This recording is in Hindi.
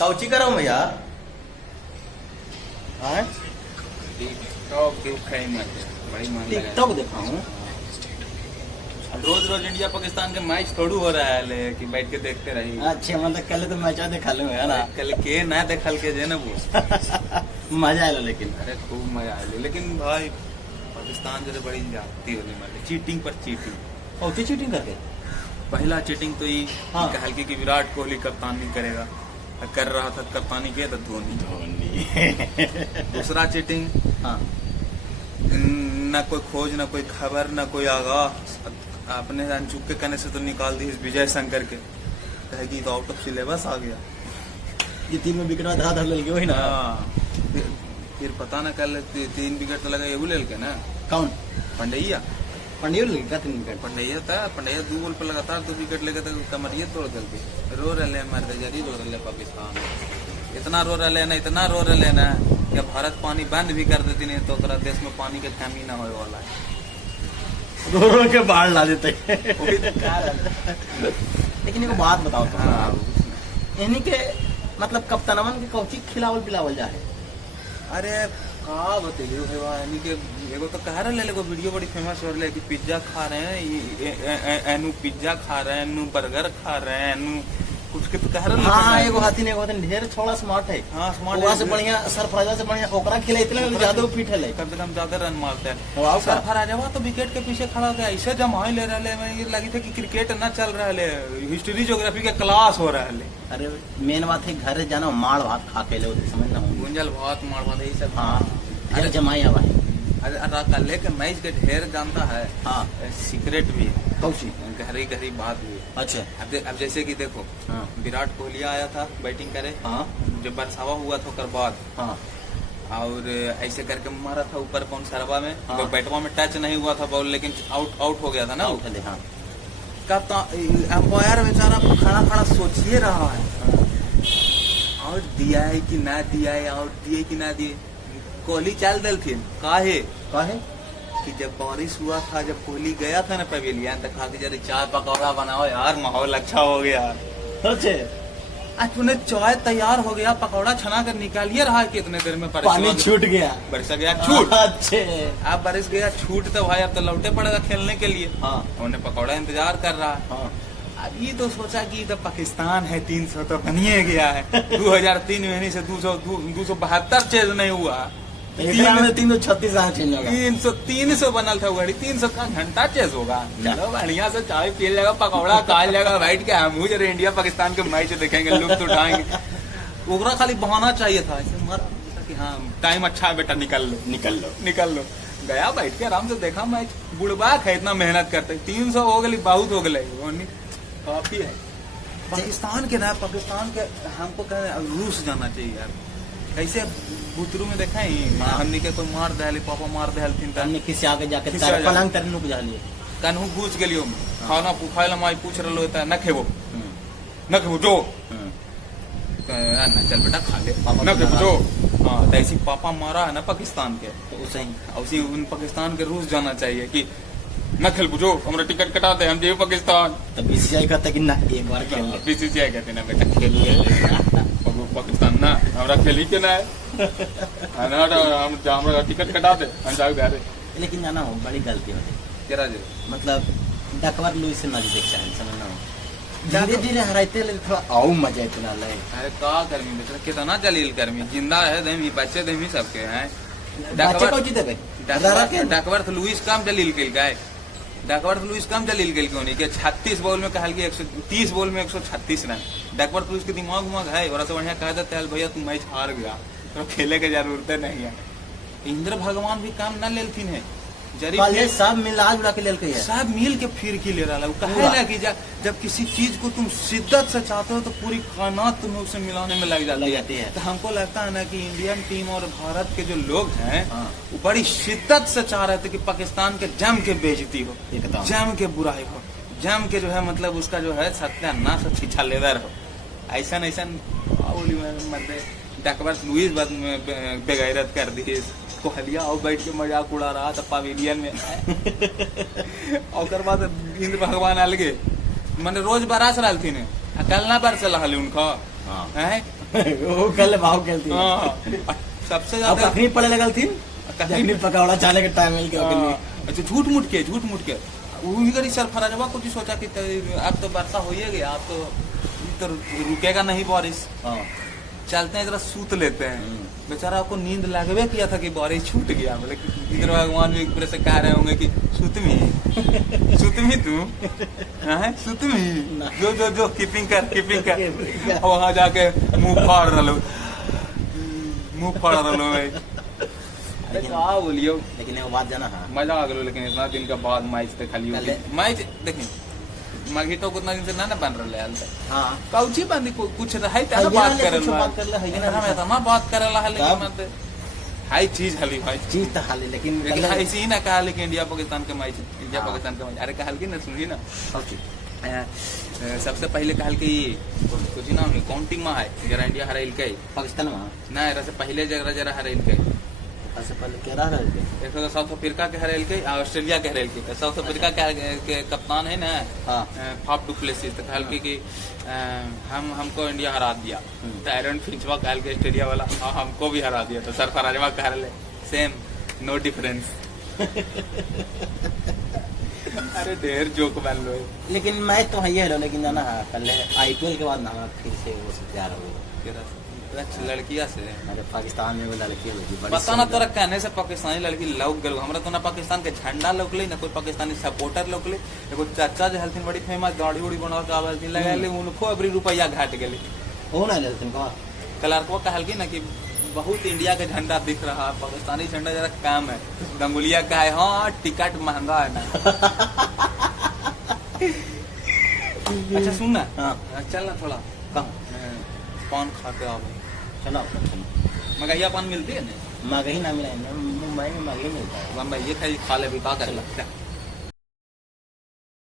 काउची कराओ मैं यार टिकटॉक दिखाई मत, बड़ी मन लगा। टिकटॉक दिखाऊं? रोज रोज इंडिया पाकिस्तान के मैच थोड़ू हो रहा है ले कि बैठ के देखते रही। अच्छा मतलब कल तो मैच देखा लूँ है ना। कल के ना देखल के जे ना वो मजा आया लेकिन। अरे खूब मजा आया, लेकिन भाई पाकिस्तान जो बड़ी जाती होने वाली चीटिंग पर चीटिंग। काउची चीटिंग करके? पहला चीटिंग तो ये हाँ। हल्की की विराट कोहली कप्तानी करेगा, कर रहा था कप्तानी के तो धोनी। दूसरा चीटिंग, हाँ न कोई खोज, न कोई खबर, न कोई आगाह, अपने अनचुक के कहने से तो निकाल दी विजय शंकर के, कहेगी तो आउट ऑफ सिलेबस आ गया। ये 3 में विकेट धरा धर ले वही ना। हाँ, फिर पता ना कल 3 विकेट तो लगा ये ले के ना। कौन? पंड्या पंडियो लगे क्या 3 विकेट? पंड्या था, पंड्या 2 बॉल पर लगातार 2 विकेट लेके तो कमरिए तोड़ दे रो रहे मारते जरी रो रहे पाकिस्तान, इतना रो रहे ना, इतना रो रहे ना कि भारत पानी बंद भी कर देती नहीं तो तोरा देश में पानी के कमी ना होए वाला है। रो रो के बाढ़ ला देते लेकिन एगो बात बताओ तो, इन्हीं के मतलब कप्तानवन के कौची खिलावल पिलावल जा है? अरे का बतेलियो है यानी कि एगो तो कह रहे एगो वीडियो बड़ी फेमस हो रही है कि पिज्जा खा रहे हैं, एनू पिज्जा खा रहे हैं, एनू बर्गर खा रहे हैं, एनू कुछ के तो कह रहे। हाँ एगो हथिन ढेर छोड़ा स्मार्ट है। हाँ स्मार्ट ओकरा से बढ़िया सरफराजा से बढ़िया ओकरा खिलाइतले ज्यादा पीठ है, कम से कम ज्यादा रन मारते हैं। वाह सरफराजा तो विकेट के पीछे खड़ा गया, ऐसे जमाई ले रहे हैं, लगी थे कि क्रिकेट न चल रहा है, हिस्ट्री ज्योग्राफी के क्लास हो रहा है। अरे मेन बात है घर जाना माड़ भात खा के ले समझना गुंजल भात माड़ भात यही सब। हाँ अरे जमाई आवा है। अरे कल के मैच के ढेर जानता है। हाँ सीक्रेट भी है, कौची? गहरी गहरी बात भी है। अच्छा अब जैसे कि देखो, हाँ विराट कोहली आया था बैटिंग करे, हाँ जब बरसावा हुआ था उसके बाद, हाँ और ऐसे करके मारा था ऊपर कौन सरवा में, हाँ। बैटवा में टच नहीं हुआ था बॉल, लेकिन आउट हो गया था ना। आउट है, हाँ अंपायर बेचारा खड़ा खड़ा सोचिए रहा है आउट दिया है कि ना दिया है, आउट दिए कि ना दिए। कोहली चल दल थी काहे कि जब बारिश हुआ था, जब कोहली गया था ना पवेलियन, तो कहा कि जरा चाय पकौड़ा बनाओ यार, माहौल अच्छा हो गया। अच्छे आज तूने चाय तैयार हो गया, पकौड़ा छना कर निकालिए रहा है कि इतने देर में पानी छूट गया, बरस गया छूट। अच्छे अब बारिश गया छूट तो भाई अब तो लौटे पड़ेगा खेलने के लिए। हाँ उन्हें पकौड़ा इंतजार कर रहा है। हाँ अब ये तो सोचा कि तो पाकिस्तान है, 300 तो बनिए गया है। 2003 में से 272 चेज नहीं हुआ, 336 रन चेंज होगा। 300 बनल था घड़ी, 300 का घंटा चेज होगा। चलो बढ़िया से चाय पी लेगा, पकौड़ा खा लेगा, बैठ के हम जरा इंडिया पाकिस्तान के मैच देखेंगे, लुत्फ उठाएंगे। ओकरा खाली बहाना चाहिए था, ऐसे मारा कि हाँ टाइम अच्छा है बेटा, निकल लो। गया बैठ के आराम से देखा मैच। बुढ़बाक है, इतना मेहनत करते, 300 हो गई बहुत हो गए, काफी है। पाकिस्तान के ना, पाकिस्तान के हमको रूस जाना चाहिए यार। कैसे बुतरू में देखा ही हमने के कोई मार दे, पापा मार दे, हमने किसी आगे जाके पलंग तरनु बुझा लिए, कन्हू घुस गलियो में खाना खाइला माई पूछ रहा होता है, न खेबो जो ना चल बेटा खा ले, न खेबो जो। हाँ तो ऐसी पापा मारा है ना पाकिस्तान के, तो उसी उन पाकिस्तान के रूस जाना चाहिए कि न खेल बुझो, हमारा टिकट कटा दे, हम जेब पाकिस्तान। तो बीसीसीआई कहता कि ना एक बार खेल ले, बीसीसीआई कहते ना बेटा खेल ले पाकिस्तान ना, हमारा खेली के ना है हमारा टिकट कटा दे, हम जाओ दे। लेकिन जाना हो बड़ी गलती होती केरा जे मतलब डकवर लुइस से ना देख चाहे समझना हो, धीरे धीरे हराते ले थोड़ा आओ मजा इतना ले। अरे का गर्मी बेचारा कितना जलील गर्मी, जिंदा है देमी बच्चे देमी सबके हैं। बच्चे को जीते डकवर्थ लुइस कम जलील के गए, डकवर्थ लुइस कम जलील के क्यों नहीं कि 36 बॉल में कहल कि 130 बॉल में 136 रन। डकवर्थ लुइस के दिमाग उमाग है, और ऐसा बढ़िया कह देते भैया तुम मैच हार गया तो खेले के जरूरत नहीं है। इंद्र भगवान भी काम न लेथिन है, जरी सब मिला जुला के लेके है, सब मिल के फिर की ले रहा है कि जब किसी चीज को तुम शिद्दत से चाहते हो तो पूरी कायनात तुम्हें उसे मिलाने में लग जाती है। तो हमको लगता है ना कि इंडियन टीम और भारत के जो लोग हैं वो बड़ी शिद्दत से चाह रहे थे कि पाकिस्तान के जम के बेइज्जती हो, जम के बुराई हो, जम के जो है मतलब उसका जो है सत्यानाश छीछा लेदर हो। ऐसा डकवर्थ लुइस बेगैरत कर दी, कोहलिया और बैठ के मजाक उड़ा रहा था पवेलियन में। और बाद इंद्र भगवान अलगे मैंने रोज बरस रहा थी, कल ना बरस रहा उनका हाँ। हैं? वो कल भाव खेलती है। हाँ। सबसे अब ज्यादा कखनी पड़े लगल थी कखनी पकौड़ा चाले के टाइम मिल के हाँ, अच्छा झूठ मूठ के वही करी सरफराजवा कुछ सोचा कि अब तो वर्षा हो ही गया, अब तो रुकेगा नहीं बारिश, हाँ। चलते हैं जरा सूत लेते हैं। बेचारा को नींद लगवे किया था कि बारिश छूट गया, बोले इधर भगवान भी पूरे से कह रहे होंगे कि सुतमी तू हैं? सुतमी जो कीपिंग कर वहां जाके मुंह फाड़ रहा भाई। अरे क्या बोलियो, लेकिन वो बात जाना हाँ मजा आ गया। लेकिन इतना दिन के बाद मैच देखा लियो, मैच देखी मगीटो उतना दिन से ना बन रहा है। हाँ कौची बंदी कुछ है तो बात करे इतना बात करेला है, लेकिन मत हाई चीज हली भाई चीज तो हाल लेकिन ऐसे ही ना कहा लेकिन इंडिया पाकिस्तान के मैच अरे कहल की ना सुनी ना सबसे पहले कहल की कुछ ना काउंटिंग में है जरा इंडिया हराइल के पाकिस्तान में ना एरा से पहले जरा हराइल के सबसे पहले क्या रहा है एक तो साउथ अफ्रीका के हराइल के ऑस्ट्रेलिया के हराइल के साउथ अफ्रीका के कप्तान है ना फाफ डू प्लेसिस तो कहल कि हमको इंडिया हरा दिया, तो एरन फिंचवा कहल के ऑस्ट्रेलिया वाला हमको भी हरा दिया, तो सरफराजवा कह रहे सेम नो डिफरेंस। अरे ढेर जोक बन लो। लेकिन मैच तो है ही है, लेकिन जाना है कल IPL के बाद ना फिर से वो सब तैयार हो लड़किया से अरे पाकिस्तान में वो लड़की होगी पता ना तोरा कहने से पाकिस्तानी लड़की लौक गल हमरा तो ना पाकिस्तान के झंडा लौकले ना कोई पाकिस्तानी सपोर्टर लौकले। एगो चाचा जो हलथिन बड़ी फेमस दाढ़ी उड़ी बना के आवाज लगाले उनको अबरी रुपया घाट गेले हो ना लेथिन का कलरको कहल की ना कि बहुत इंडिया का झंडा दिख रहा है, पाकिस्तानी झंडा जरा कम है। गंगुलिया का है हाँ टिकट महंगा है ना। अच्छा सुन ना चल ना थोड़ा कहाँ पान खा के आओ चलो मगहिया पान मिलती है ना मगही ना मिला मुंबई में मगही मिलता है बम्बई ये खा ले भी का कर